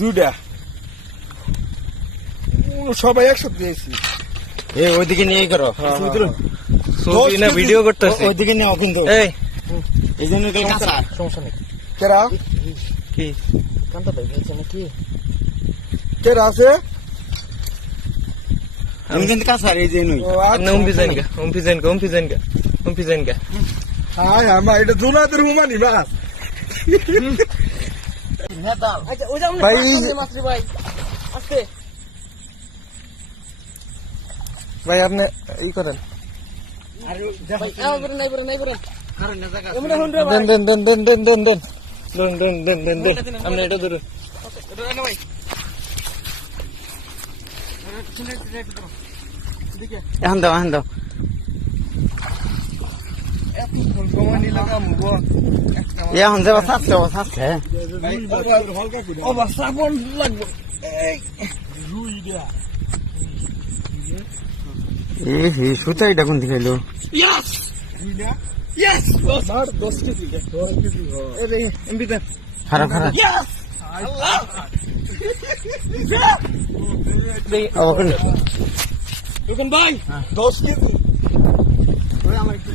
দুইটা সবাই একসাথে দিয়েছি। ওইদিকে নিয়ে করো, ছবি না ভিডিও করতেছি। ওইদিকে নেও কিন্তু এই জন্য সমস্যা নেই। কেরা কি কান্তা ভাই বলছে নাকি কেরা আছে? আমি কিন্তু কাছার এই যে নই। হাই আমার এটা জুনাদের হুমানি বাস ভাই ভাই আপনি ই করেন আপনি এটা ধরুন। এখন দাও, এখন দাও। এখন যাবা সাথে সাবন লাগবে সুতাই ডাকুন দেখাইলো। খারাপ খারাপ ভাই 10 কেজি আমার একটু